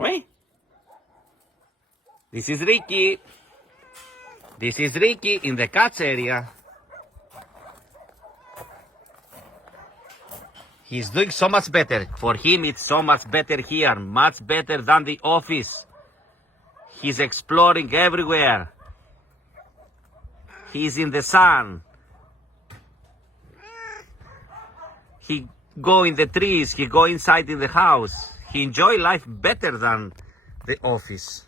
Wait. This is Ricky. This is Ricky in the cats area. He's doing so much better. For him, it's so much better here. Much better than the office. He's exploring everywhere. He's in the sun. He go in the trees. He go inside in the house. He enjoy life better than the office.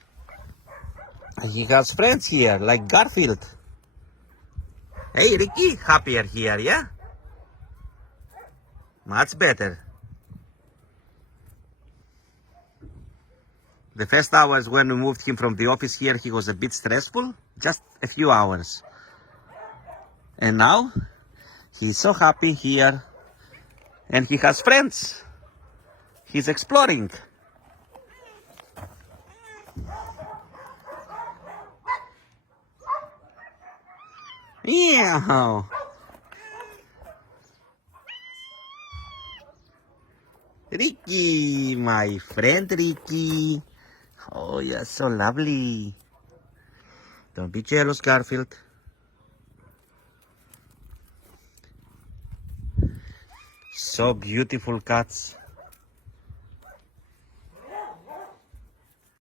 And he has friends here, like Garfield. Hey, Ricky, happier here, yeah? Much better. The first hours when we moved him from the office here, he was a bit stressful. Just a few hours. And now, he's so happy here. And he has friends. He's exploring. Meow. Ricky, my friend Ricky. Oh, you're so lovely. Don't be jealous, Garfield. So beautiful cats.